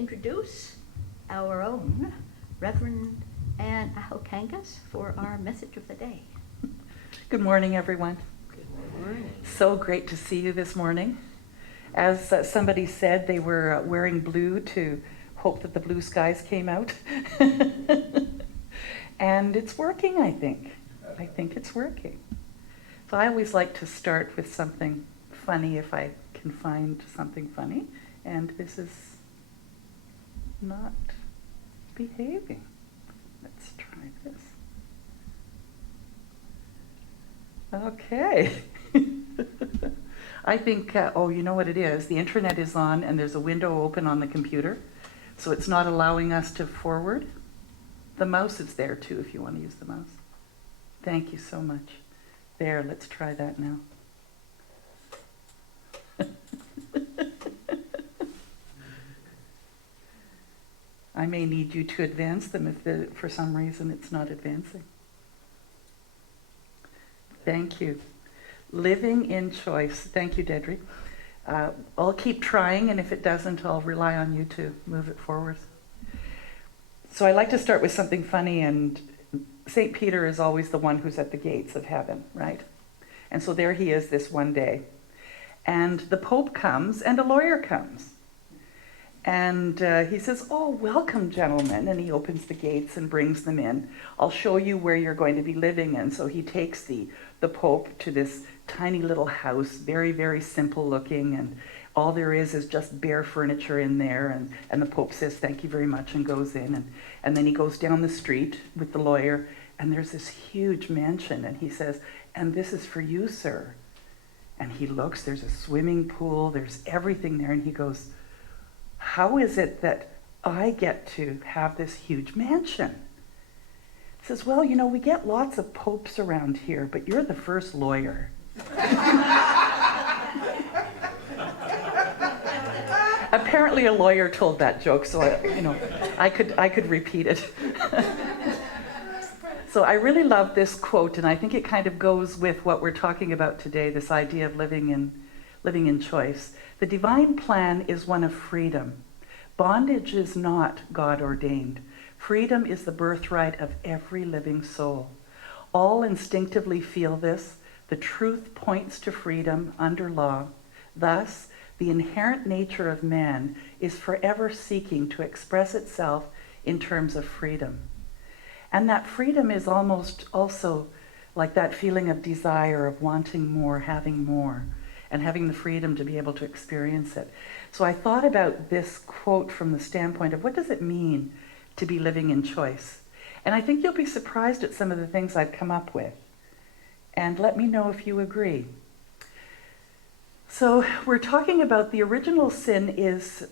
Introduce our own Reverend Anne Aho-Kangas for our message of the day. Good morning, everyone. Good morning. So great to see you this morning. As somebody said, they were wearing blue to hope that the blue skies came out. And it's working, I think. I think it's working. So I always like to start with something funny if I can find something funny. And this is not behaving. Let's try this. Okay. I think, you know what it is? The internet is on and there's a window open on the computer, so it's not allowing us to forward. The mouse is there too if you want to use the mouse. Thank you so much. There, let's try that now. I may need you to advance them if for some reason it's not advancing. Thank you. Living in choice. Thank you, Dedri. I'll keep trying, and if it doesn't, I'll rely on you to move it forward. So I like to start with something funny, and St. Peter is always the one who's at the gates of heaven, right? And so there he is this one day. And the Pope comes, and a lawyer comes. And he says, "Oh, welcome, gentlemen." And he opens the gates and brings them in. "I'll show you where you're going to be living." And so he takes the Pope to this tiny little house, very, very simple looking. And all there is just bare furniture in there. And the Pope says, "Thank you very much," and goes in. And then he goes down the street with the lawyer. And there's this huge mansion. And he says, "And this is for you, sir." And he looks, there's a swimming pool, there's everything there. And he goes, "How is it that I get to have this huge mansion?" He says, "Well, you know, we get lots of popes around here, but you're the first lawyer." Apparently a lawyer told that joke, so I could repeat it. So I really love this quote, and I think it kind of goes with what we're talking about today, this idea of living in choice. The divine plan is one of freedom. Bondage is not God ordained. Freedom is the birthright of every living soul. All instinctively feel this. The truth points to freedom under law. Thus, the inherent nature of man is forever seeking to express itself in terms of freedom. And that freedom is almost also like that feeling of desire, of wanting more, having more, and having the freedom to be able to experience it. So I thought about this quote from the standpoint of what does it mean to be living in choice? And I think you'll be surprised at some of the things I've come up with. And let me know if you agree. So we're talking about the original sin is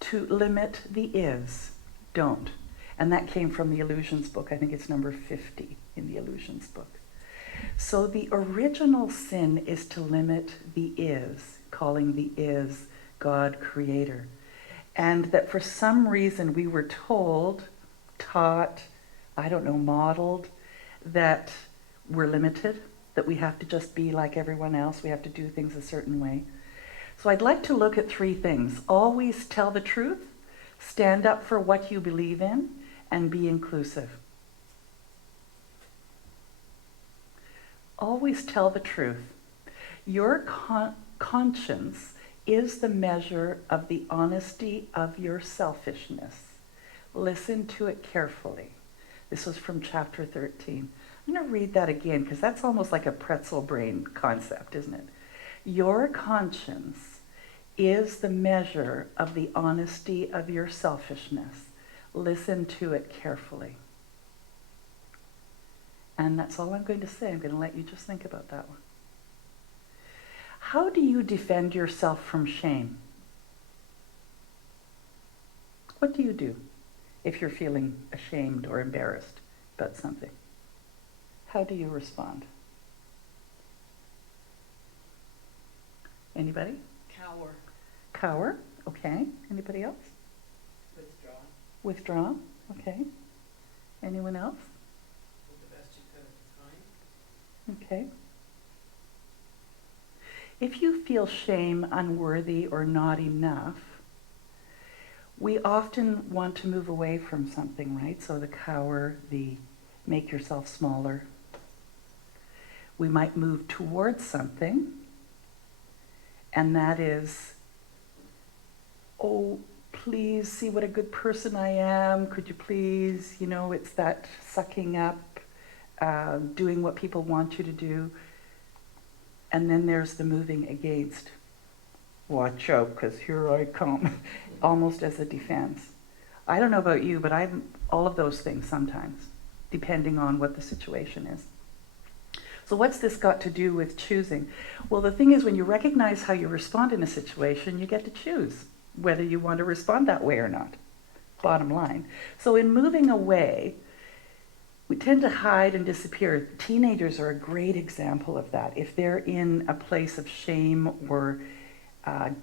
to limit the is, don't. And that came from the Illusions book. I think it's number 50 in the Illusions book. So the original sin is to limit the is, calling the is God creator. And that for some reason we were told, taught, modeled, that we're limited, that we have to just be like everyone else, we have to do things a certain way. So I'd like to look at three things. Always tell the truth, stand up for what you believe in, and be inclusive. Always tell the truth. Your conscience is the measure of the honesty of your selfishness. Listen to it carefully. This was from chapter 13. I'm going to read that again because that's almost like a pretzel brain concept, isn't it? Your conscience is the measure of the honesty of your selfishness. Listen to it carefully. And that's all I'm going to say. I'm going to let you just think about that one. How do you defend yourself from shame? What do you do if you're feeling ashamed or embarrassed about something? How do you respond? Anybody? Cower. Cower? Okay. Anybody else? Withdraw? Okay. Anyone else? Do the best you could at the time. Okay. If you feel shame, unworthy, or not enough, We often want to move away from something, right? So the cower, the make yourself smaller. We might move towards something, and that is, oh, please see what a good person I am. Could you please, it's that sucking up, doing what people want you to do. And then there's the moving against. Watch out, because here I come, almost as a defense. I don't know about you, but I'm all of those things sometimes, depending on what the situation is. So what's this got to do with choosing? Well, the thing is, when you recognize how you respond in a situation, you get to choose whether you want to respond that way or not, bottom line. So in moving away, we tend to hide and disappear. Teenagers are a great example of that. If they're in a place of shame or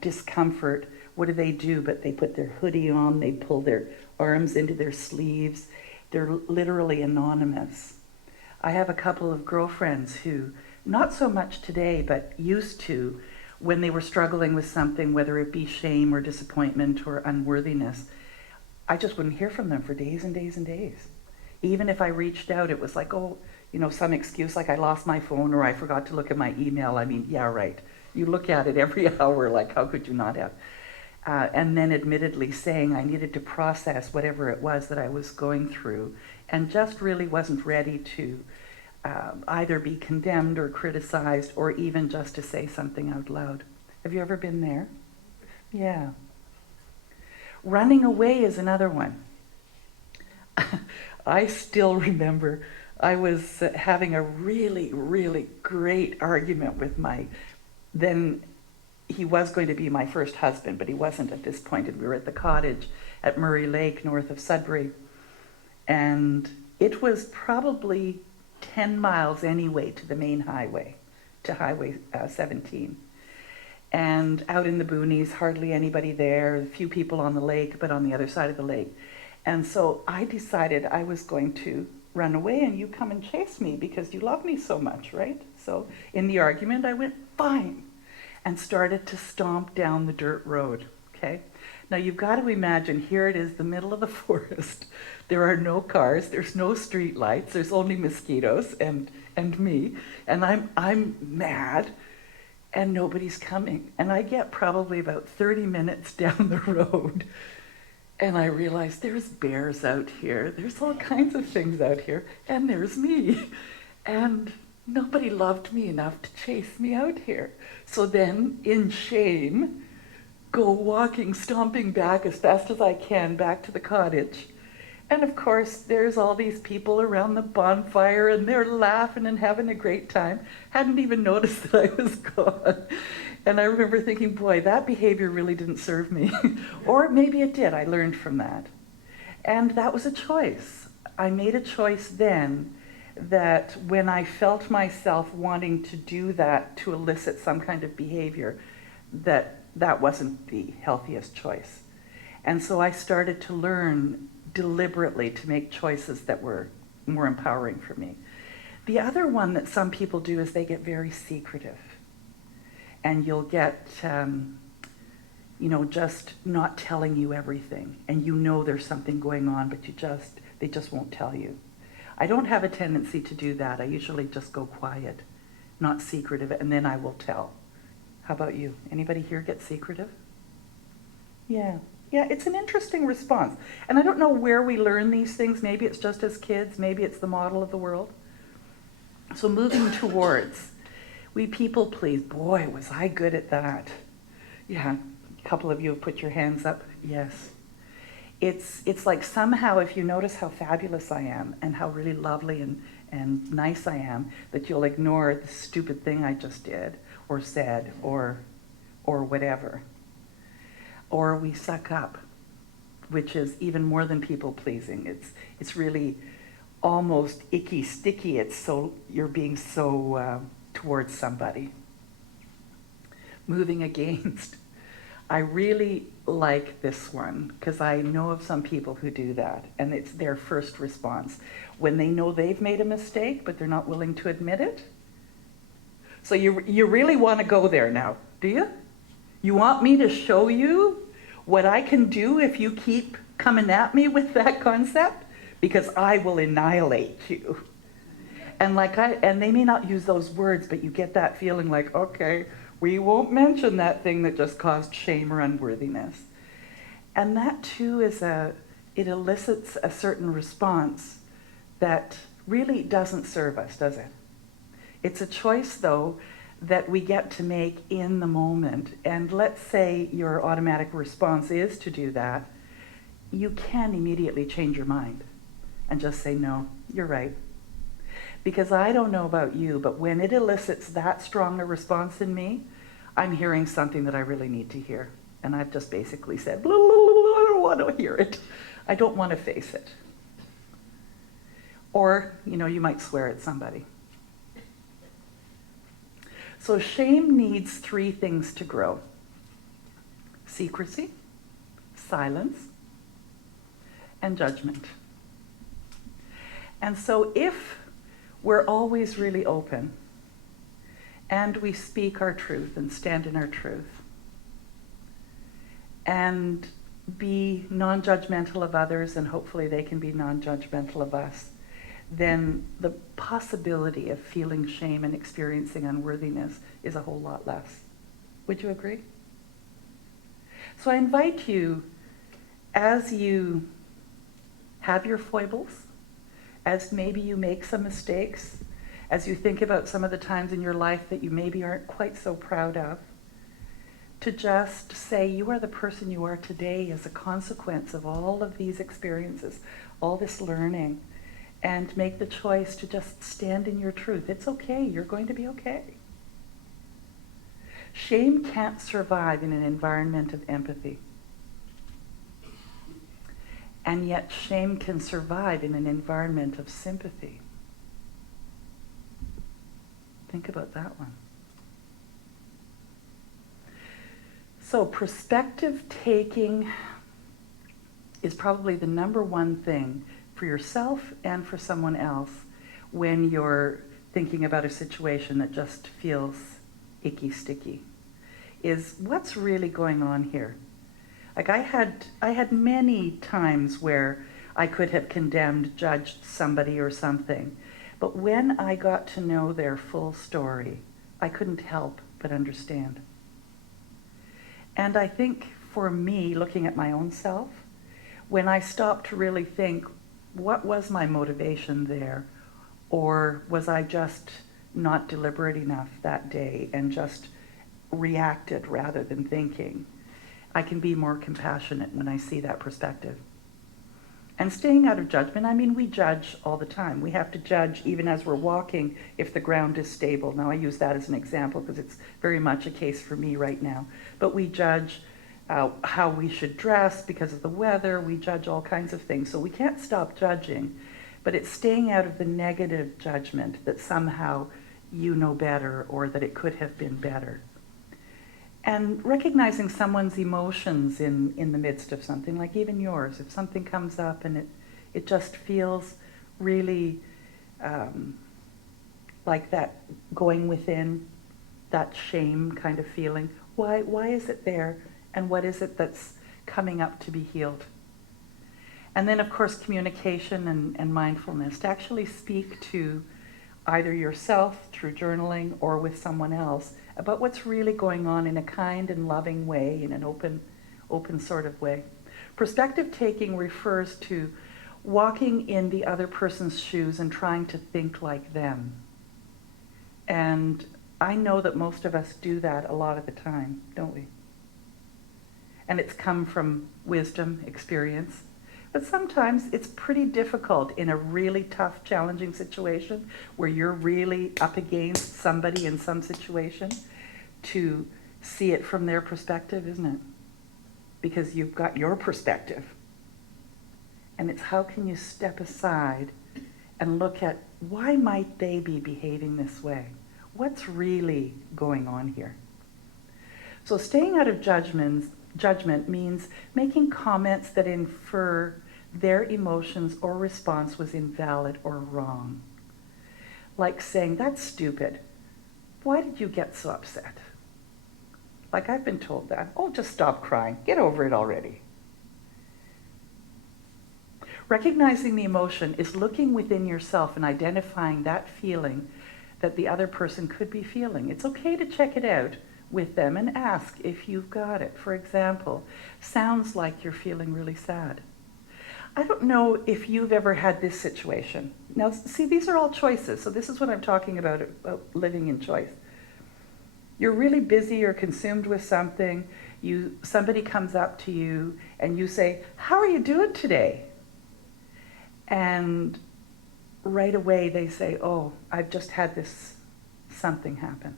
discomfort, what do? But they put their hoodie on, they pull their arms into their sleeves. They're literally anonymous. I have a couple of girlfriends who, not so much today, but used to, when they were struggling with something, whether it be shame or disappointment or unworthiness, I just wouldn't hear from them for days and days and days. Even if I reached out, it was like, some excuse like I lost my phone or I forgot to look at my email. I mean, yeah, right. You look at it every hour, like how could you not have? And then admittedly saying I needed to process whatever it was that I was going through and just really wasn't ready to either be condemned or criticized or even just to say something out loud. Have you ever been there? Yeah. Running away is another one. I still remember I was having a really, really great argument with then he was going to be my first husband, but he wasn't at this point, and we were at the cottage at Murray Lake north of Sudbury, and it was probably 10 miles anyway to the main highway, to Highway 17. And out in the boonies, hardly anybody there, a few people on the lake, but on the other side of the lake. And so I decided I was going to run away and you come and chase me because you love me so much, right? So in the argument, I went, fine, and started to stomp down the dirt road, okay? Now you've got to imagine, here it is, the middle of the forest. There are no cars, there's no street lights, there's only mosquitoes and me, and I'm mad, and nobody's coming. And I get probably about 30 minutes down the road, and I realize there's bears out here, there's all kinds of things out here, and there's me. And nobody loved me enough to chase me out here. So then, in shame, go walking, stomping back as fast as I can back to the cottage. And of course, there's all these people around the bonfire and they're laughing and having a great time. Hadn't even noticed that I was gone. And I remember thinking, boy, that behavior really didn't serve me. Or maybe it did, I learned from that. And that was a choice. I made a choice then that when I felt myself wanting to do that to elicit some kind of behavior, that wasn't the healthiest choice. And so I started to learn deliberately to make choices that were more empowering for me. The other one that some people do is they get very secretive. And you'll get, just not telling you everything. And there's something going on, but they just won't tell you. I don't have a tendency to do that. I usually just go quiet, not secretive, and then I will tell. How about you? Anybody here get secretive? Yeah, it's an interesting response. And I don't know where we learn these things. Maybe it's just as kids. Maybe it's the model of the world. So moving towards, we people please. Boy, was I good at that. Yeah, a couple of you have put your hands up. Yes. It's like somehow if you notice how fabulous I am and how really lovely and nice I am, that you'll ignore the stupid thing I just did or said or whatever. Or we suck up, which is even more than people pleasing. It's really almost icky, sticky. It's so you're being so towards somebody. Moving against. I really like this one because I know of some people who do that, and it's their first response when they know they've made a mistake but they're not willing to admit it. So you really want to go there now, do you? You want me to show you What I can do if you keep coming at me with that concept, because I will annihilate you. And and they may not use those words, but you get that feeling like, okay, we won't mention that thing that just caused shame or unworthiness. And that too it elicits a certain response that really doesn't serve us, does it? It's a choice, though, that we get to make in the moment. And let's say your automatic response is to do that. You can immediately change your mind and just say, no, you're right. Because I don't know about you, but when it elicits that strong a response in me, I'm hearing something that I really need to hear. And I've just basically said, blah, blah, blah, blah, I don't want to hear it. I don't want to face it. Or, you might swear at somebody. So shame needs 3 things to grow: secrecy, silence, and judgment. And so if we're always really open and we speak our truth and stand in our truth and be non-judgmental of others, and hopefully they can be non-judgmental of us, then the possibility of feeling shame and experiencing unworthiness is a whole lot less. Would you agree? So I invite you, as you have your foibles, as maybe you make some mistakes, as you think about some of the times in your life that you maybe aren't quite so proud of, to just say you are the person you are today as a consequence of all of these experiences, all this learning, and make the choice to just stand in your truth. It's okay. You're going to be okay. Shame can't survive in an environment of empathy. And yet shame can survive in an environment of sympathy. Think about that one. So perspective taking is probably the number one thing for yourself and for someone else when you're thinking about a situation that just feels icky sticky, is what's really going on here. Like I had many times where I could have condemned, judged somebody or something, but when I got to know their full story, I couldn't help but understand. And I think for me, looking at my own self, when I stopped to really think, what was my motivation there? Or was I just not deliberate enough that day and just reacted rather than thinking? I can be more compassionate when I see that perspective. And staying out of judgment, I mean, we judge all the time. We have to judge even as we're walking if the ground is stable. Now, I use that as an example because it's very much a case for me right now. But we judge how we should dress because of the weather. We judge all kinds of things. So we can't stop judging. But it's staying out of the negative judgment that somehow you know better or that it could have been better. And recognizing someone's emotions in the midst of something, like even yours. If something comes up and it just feels really like that going within, that shame kind of feeling, why is it there? And what is it that's coming up to be healed? And then, of course, communication and mindfulness, to actually speak to either yourself through journaling or with someone else about what's really going on in a kind and loving way, in an open sort of way. Perspective taking refers to walking in the other person's shoes and trying to think like them. And I know that most of us do that a lot of the time, don't we? And it's come from wisdom, experience. But sometimes it's pretty difficult in a really tough, challenging situation where you're really up against somebody in some situation to see it from their perspective, isn't it? Because you've got your perspective. And it's how can you step aside and look at why might they be behaving this way? What's really going on here? So staying out of judgment means making comments that infer their emotions or response was invalid or wrong. Like saying, that's stupid. Why did you get so upset? Like I've been told that. Oh, just stop crying. Get over it already. Recognizing the emotion is looking within yourself and identifying that feeling that the other person could be feeling. It's okay to check it out with them and ask if you've got it. For example, sounds like you're feeling really sad. I don't know if you've ever had this situation. Now, see, these are all choices, so this is what I'm talking about living in choice. You're really busy or consumed with something. Somebody comes up to you and you say, "How are you doing today?" And right away they say, "Oh, I've just had this something happen."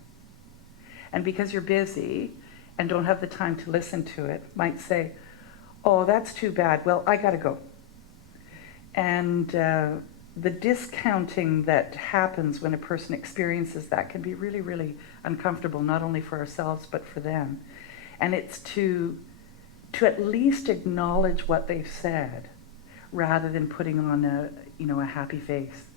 And because you're busy and don't have the time to listen to it, might say, "Oh, that's too bad. Well, I gotta go." And the discounting that happens when a person experiences that can be really, really uncomfortable, not only for ourselves, but for them. And it's to at least acknowledge what they've said, rather than putting on a happy face.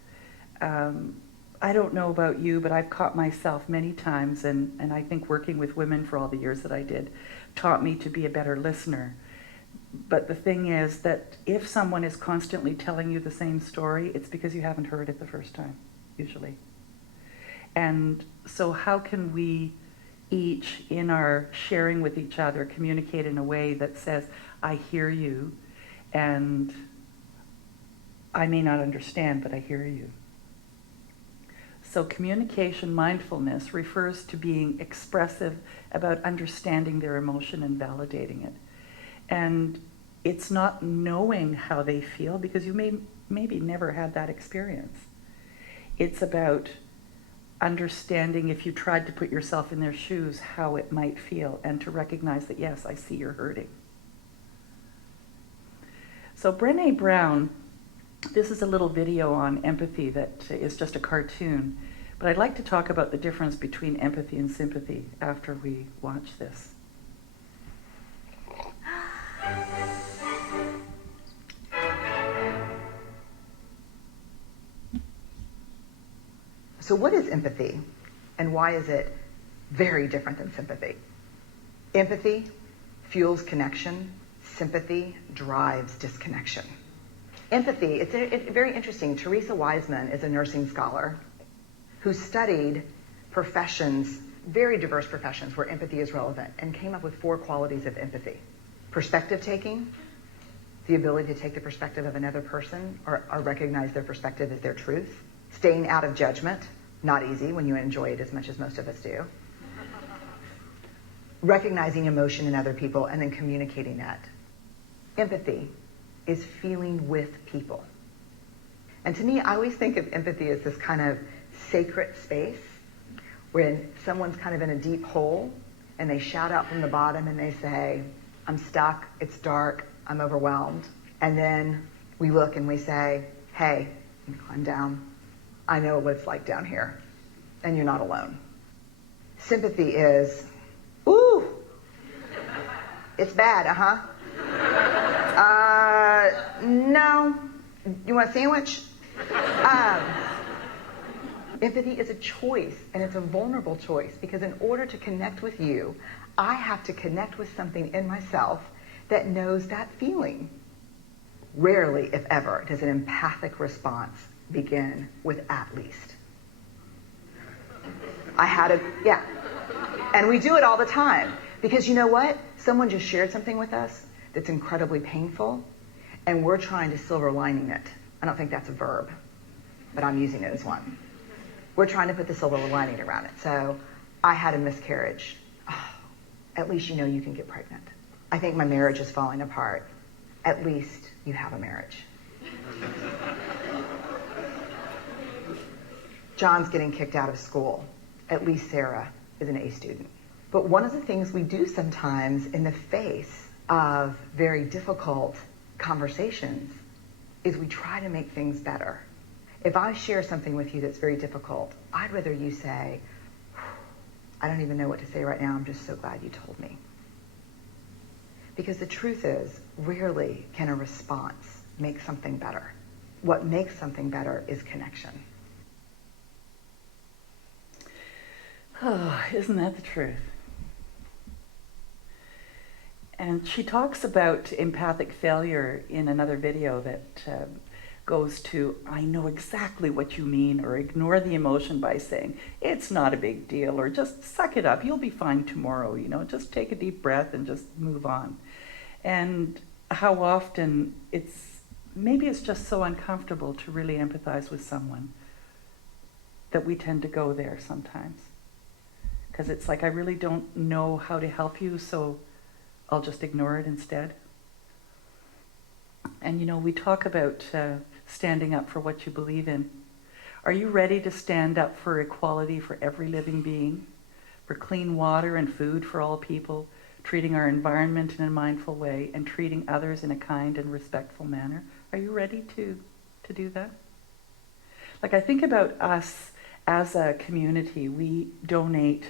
I don't know about you, but I've caught myself many times, and I think working with women for all the years that I did taught me to be a better listener. But the thing is that if someone is constantly telling you the same story, it's because you haven't heard it the first time, usually. And so how can we each, in our sharing with each other, communicate in a way that says, "I hear you, and I may not understand, but I hear you." So communication mindfulness refers to being expressive about understanding their emotion and validating it. And it's not knowing how they feel, because you maybe never had that experience. It's about understanding, if you tried to put yourself in their shoes, how it might feel, and to recognize that, yes, I see you're hurting. So Brené Brown, this is a little video on empathy that is just a cartoon, but I'd like to talk about the difference between empathy and sympathy after we watch this. So what is empathy, and why is it very different than sympathy? Empathy fuels connection. Sympathy drives disconnection. Empathy, it's very interesting. Teresa Wiseman is a nursing scholar who studied professions, very diverse professions where empathy is relevant, and came up with 4 qualities of empathy. Perspective taking, the ability to take the perspective of another person or recognize their perspective as their truth. Staying out of judgment, not easy when you enjoy it as much as most of us do. Recognizing emotion in other people and then communicating that. Empathy is feeling with people. And to me, I always think of empathy as this kind of sacred space when someone's kind of in a deep hole and they shout out from the bottom and they say, "I'm stuck, it's dark, I'm overwhelmed." And then we look and we say, "Hey, climb down. I know what it's like down here, and you're not alone." Sympathy is, "Ooh, it's bad, no, you want a sandwich?" Empathy is a choice, and it's a vulnerable choice, because in order to connect with you, I have to connect with something in myself that knows that feeling. Rarely, if ever, does an empathic response begin with "at least." And we do it all the time, because you know what? Someone just shared something with us that's incredibly painful, and we're trying to silver lining it. I don't think that's a verb, but I'm using it as one. We're trying to put the silver lining around it. So, I had a miscarriage. Oh, at least you know you can get pregnant. I think my marriage is falling apart. At least you have a marriage. John's getting kicked out of school. At least Sarah is an A student. But one of the things we do sometimes in the face of very difficult conversations is we try to make things better. If I share something with you that's very difficult, I'd rather you say, "I don't even know what to say right now, I'm just so glad you told me." Because the truth is, rarely can a response make something better. What makes something better is connection. Oh, isn't that the truth? And she talks about empathic failure in another video that goes to, I know exactly what you mean, or ignore the emotion by saying, it's not a big deal, or just suck it up, you'll be fine tomorrow, just take a deep breath and just move on. And how often maybe it's just so uncomfortable to really empathize with someone that we tend to go there sometimes. Because it's like, I really don't know how to help you, so I'll just ignore it instead. And we talk about standing up for what you believe in. Are you ready to stand up for equality for every living being, for clean water and food for all people, treating our environment in a mindful way, and treating others in a kind and respectful manner? Are you ready to do that? Like, I think about us as a community. We donate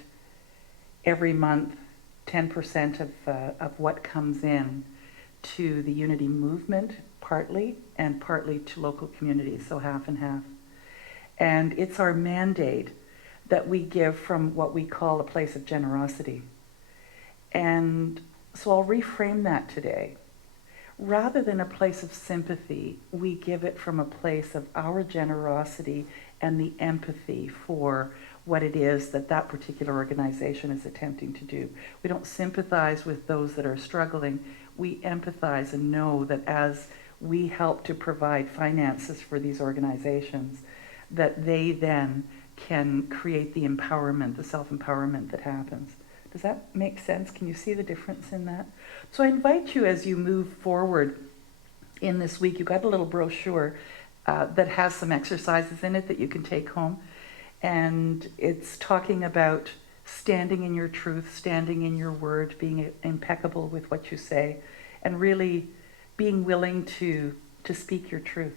every month 10% of what comes in to the Unity movement, partly, and partly to local communities, so half and half. And it's our mandate that we give from what we call a place of generosity. And so I'll reframe that today. Rather than a place of sympathy, we give it from a place of our generosity and the empathy for what it is that particular organization is attempting to do. We don't sympathize with those that are struggling. We empathize and know that as we help to provide finances for these organizations, that they then can create the empowerment, the self-empowerment that happens. Does that make sense? Can you see the difference in that? So I invite you, as you move forward in this week, you've got a little brochure that has some exercises in it that you can take home. And it's talking about standing in your truth, standing in your word, being impeccable with what you say, and really being willing to speak your truth.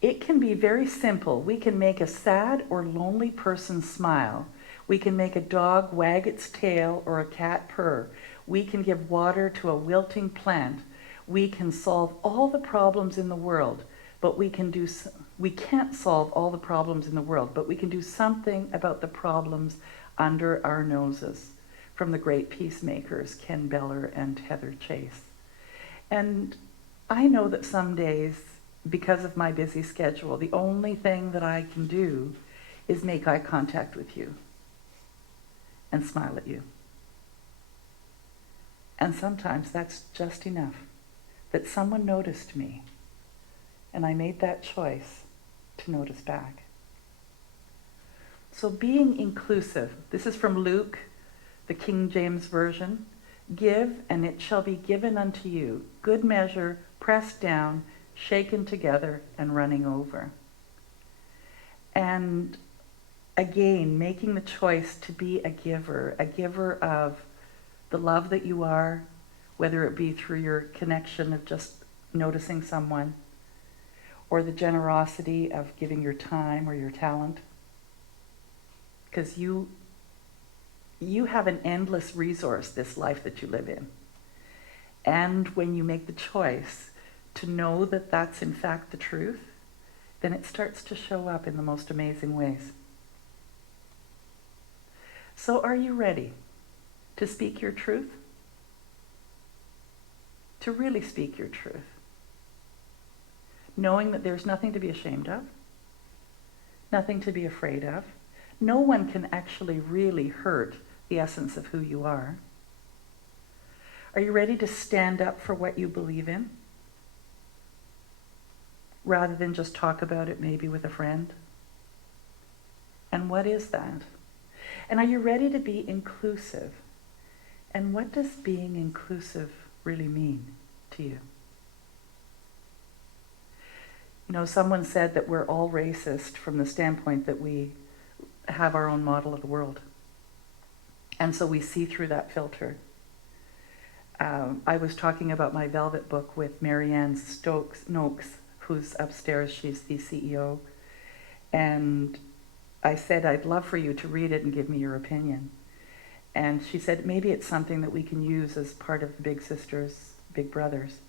It can be very simple. We can make a sad or lonely person smile. We can make a dog wag its tail or a cat purr. We can give water to a wilting plant. We can solve all the problems in the world, but we can't solve all the problems in the world, but we can do something about the problems under our noses, from the great peacemakers, Ken Beller and Heather Chase. And I know that some days, because of my busy schedule, the only thing that I can do is make eye contact with you and smile at you. And sometimes that's just enough, that someone noticed me, and I made that choice to notice back. So being inclusive, this is from Luke, the King James Version. Give, and it shall be given unto you, good measure, pressed down, shaken together, and running over. And again, making the choice to be a giver of the love that you are, whether it be through your connection of just noticing someone, or the generosity of giving your time or your talent. Because you have an endless resource, this life that you live in. And when you make the choice to know that that's in fact the truth, then it starts to show up in the most amazing ways. So are you ready to speak your truth? To really speak your truth? Knowing that there's nothing to be ashamed of, nothing to be afraid of. No one can actually really hurt the essence of who you are. Are you ready to stand up for what you believe in, rather than just talk about it maybe with a friend? And what is that? And are you ready to be inclusive? And what does being inclusive really mean to you? Someone said that we're all racist from the standpoint that we have our own model of the world. And so we see through that filter. I was talking about my Velvet book with Marianne Noakes, who's upstairs. She's the CEO. And I said, I'd love for you to read it and give me your opinion. And she said, maybe it's something that we can use as part of the Big Sisters, Big Brothers.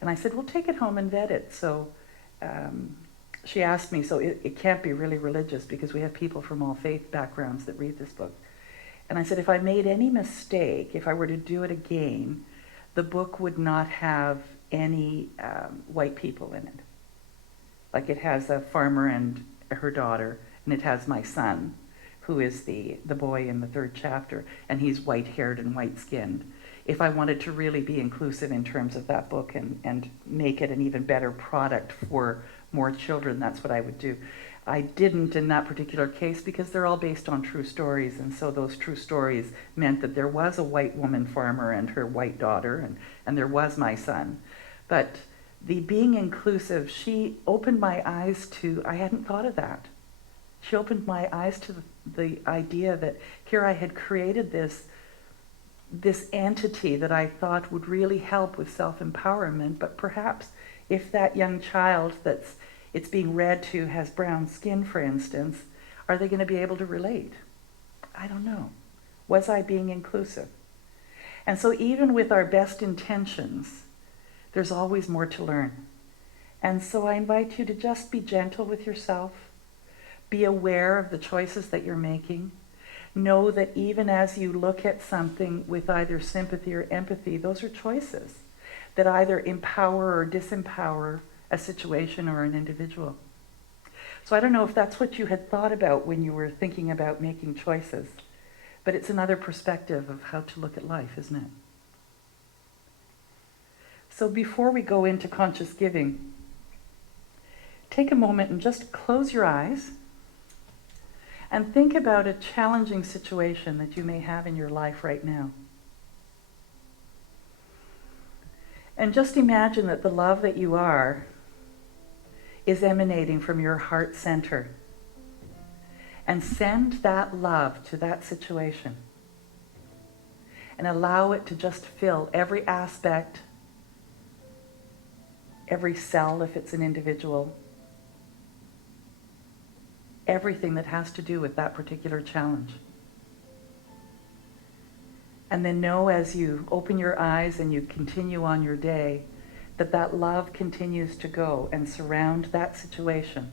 And I said, well, take it home and vet it. So she asked me, so it can't be really religious because we have people from all faith backgrounds that read this book. And I said, if I made any mistake, if I were to do it again, the book would not have any white people in it. Like it has a farmer and her daughter, and it has my son, who is the boy in the 3rd chapter, and he's white-haired and white-skinned. If I wanted to really be inclusive in terms of that book and make it an even better product for more children, that's what I would do. I didn't in that particular case because they're all based on true stories, and so those true stories meant that there was a white woman farmer and her white daughter, and there was my son. But the being inclusive, she opened my eyes to, I hadn't thought of that. She opened my eyes to the idea that here I had created this entity that I thought would really help with self-empowerment, but perhaps if that young child it's being read to has brown skin, for instance, are they going to be able to relate? I don't know. Was I being inclusive? And so even with our best intentions, there's always more to learn. And so I invite you to just be gentle with yourself. Be aware of the choices that you're making. Know that even as you look at something with either sympathy or empathy, those are choices that either empower or disempower a situation or an individual. So I don't know if that's what you had thought about when you were thinking about making choices, but it's another perspective of how to look at life, isn't it? So before we go into conscious giving, take a moment and just close your eyes and think about a challenging situation that you may have in your life right now. And just imagine that the love that you are is emanating from your heart center. And send that love to that situation. And allow it to just fill every aspect, every cell if it's an individual, everything that has to do with that particular challenge. And then know as you open your eyes and you continue on your day, that love continues to go and surround that situation.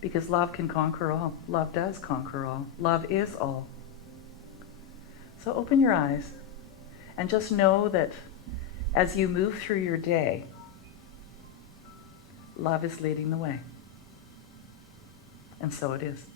Because love can conquer all. Love does conquer all. Love is all. So open your eyes and just know that as you move through your day, love is leading the way. And so it is.